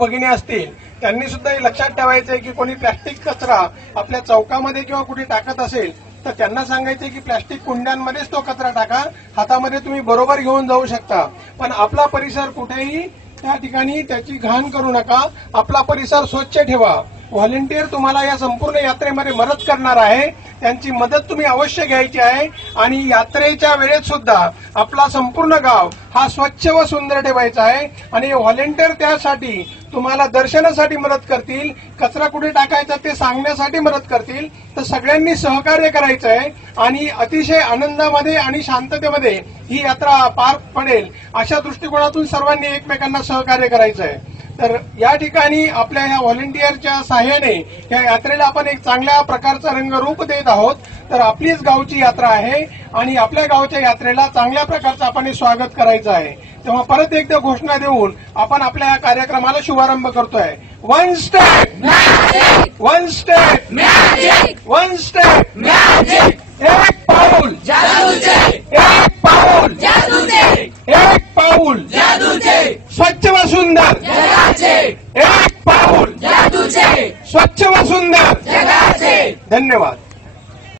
भगिनी असतील त्यांनी सुद्धा हे लक्षात ठेवायचंय की कोणी प्लॅस्टिक कचरा आपल्या चौकामध्ये किंवा कुठे टाकत असेल तर त्यांना सांगायचे की प्लॅस्टिक कुंड्यांमध्येच तो कचरा टाका, हातामध्ये तुम्ही बरोबर घेऊन जाऊ शकता, पण आपला परिसर कुठेही त्या ठिकाणी त्याची घाण करू नका, आपला परिसर स्वच्छ ठेवा. व्हॉलेंटियर तुम्हाला या संपूर्ण यात्रेमध्ये मदत करणार आहे, त्यांची मदत तुम्ही अवश्य घ्यायची आहे आणि यात्रेच्या वेळेत सुद्धा आपला संपूर्ण गाव हा स्वच्छ व सुंदर ठेवायचा आहे आणि व्हॉलेंटियर त्यासाठी तुम्हाला दर्शनासाठी मदत करतील, कचरा कुठे टाकायचा ते सांगण्यासाठी मदत करतील. तर सगळ्यांनी सहकार्य करायचं आहे आणि अतिशय आनंदामध्ये आणि शांततेमध्ये ही यात्रा पार पडेल अशा दृष्टिकोनातून सर्वांनी एकमेकांना सहकार्य करायचं आहे. तर या ठिकाणी आपल्या ह्या व्हॉलेंटियरच्या सहाय्याने या यात्रेला आपण एक चांगल्या प्रकारचं रंगरूप देत आहोत. तर आपलीच गावची यात्रा आहे आणि आपल्या गावच्या यात्रेला चांगल्या प्रकारचं आपण स्वागत करायचं आहे. तेव्हा परत एकदा घोषणा देऊन आपण आपल्या या कार्यक्रमाला शुभारंभ करतोय. One step one step one step एक पाऊल एक पाऊल एक पाऊल स्वच्छ व सुंदर एक पाऊल स्वच्छ व सुंदर. धन्यवाद.